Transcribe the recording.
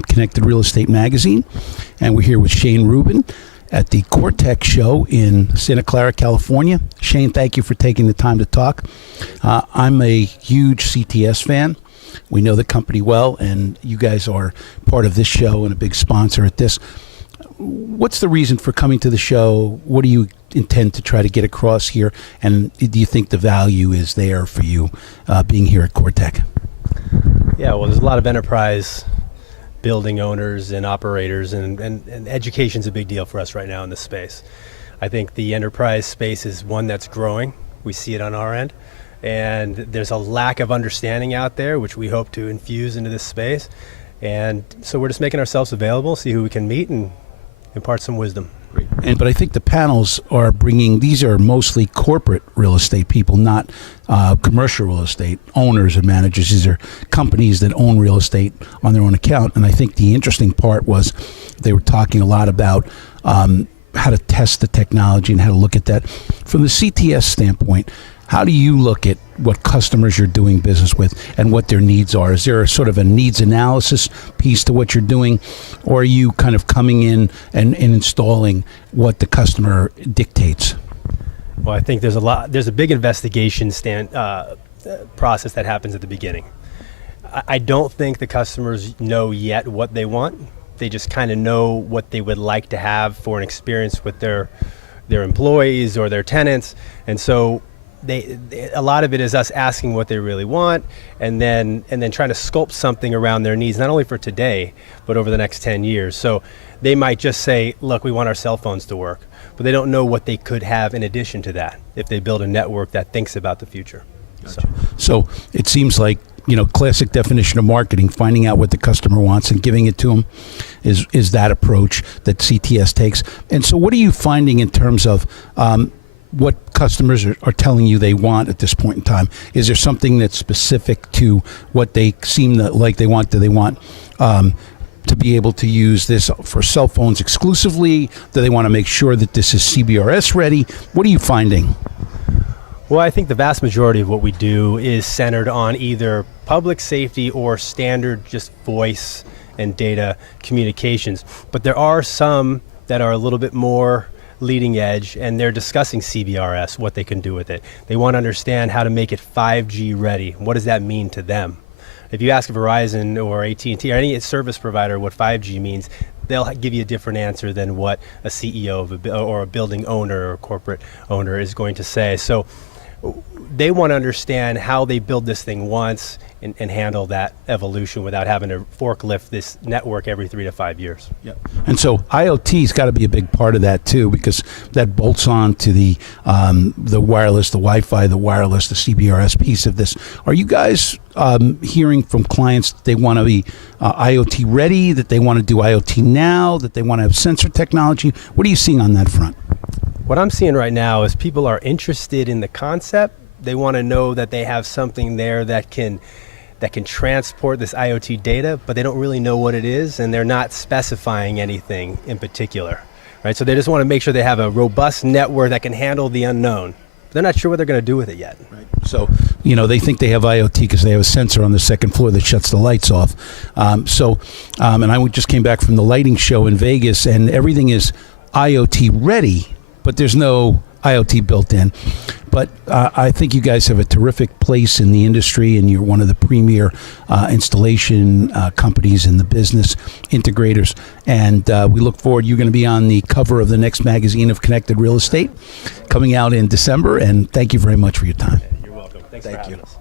from Connected Real Estate Magazine, and we're here with Shane Rubin at the Cortex show in Santa Clara, California. Shane, thank you for taking the time to talk. I'm a huge CTS fan. We know the company well, and you guys are part of this show and a big sponsor at this. What's the reason for coming to the show? What do you intend to try to get across here? And do you think the value is there for you being here at Cortex? Yeah, well, there's a lot of enterprise building owners and operators, and education's a big deal for us right now in this space. I think the enterprise space is one that's growing. We see it on our end. And there's a lack of understanding out there, which we hope to infuse into this space. And so we're just making ourselves available, see who we can meet and impart some wisdom. But I think the panels are these are mostly corporate real estate people, not commercial real estate owners and managers. These are companies that own real estate on their own account. And I think the interesting part was they were talking a lot about how to test the technology and how to look at that. From the CTS standpoint, how do you look at what customers you're doing business with and what their needs are? Is there a sort of a needs analysis piece to what you're doing, or are you kind of coming in and installing what the customer dictates? Well, I think there's a big investigation process that happens at the beginning. I don't think the customers know yet what they want. They just kind of know what they would like to have for an experience with their employees or their tenants, and so a lot of it is us asking what they really want, and then trying to sculpt something around their needs, not only for today, but over the next 10 years. So they might just say, look, we want our cell phones to work, but they don't know what they could have in addition to that if they build a network that thinks about the future. Gotcha. So it seems like, classic definition of marketing, finding out what the customer wants and giving it to them is that approach that CTS takes. And so what are you finding in terms of what customers are telling you they want at this point in time? Is there something that's specific to what they seem like they want? Do they want to be able to use this for cell phones exclusively? Do they want to make sure that this is CBRS ready? What are you finding? Well, I think the vast majority of what we do is centered on either public safety or standard just voice and data communications. But there are some that are a little bit more leading edge, and they're discussing CBRS, what they can do with it. They want to understand how to make it 5G ready. What does that mean to them? If you ask Verizon or AT&T or any service provider what 5G means, they'll give you a different answer than what a CEO or a building owner or corporate owner is going to say. So they want to understand how they build this thing once and handle that evolution without having to forklift this network every 3 to 5 years. Yep. And so IoT's got to be a big part of that too, because that bolts on to the wireless, the Wi-Fi, the wireless, the CBRS piece of this. Are you guys hearing from clients that they want to be IoT ready, that they want to do IoT now, that they want to have sensor technology? What are you seeing on that front? What I'm seeing right now is people are interested in the concept. They want to know that they have something there that can transport this IoT data, but they don't really know what it is, and they're not specifying anything in particular, right? So they just want to make sure they have a robust network that can handle the unknown. They're not sure what they're going to do with it yet. Right. So, they think they have IoT because they have a sensor on the second floor that shuts the lights off. And I just came back from the lighting show in Vegas, and everything is IoT ready, but there's no IoT built in. But I think you guys have a terrific place in the industry, and you're one of the premier installation companies in the business, integrators. And we look forward. You're going to be on the cover of the next magazine of Connected Real Estate coming out in December. And thank you very much for your time. You're welcome. Thanks for having us.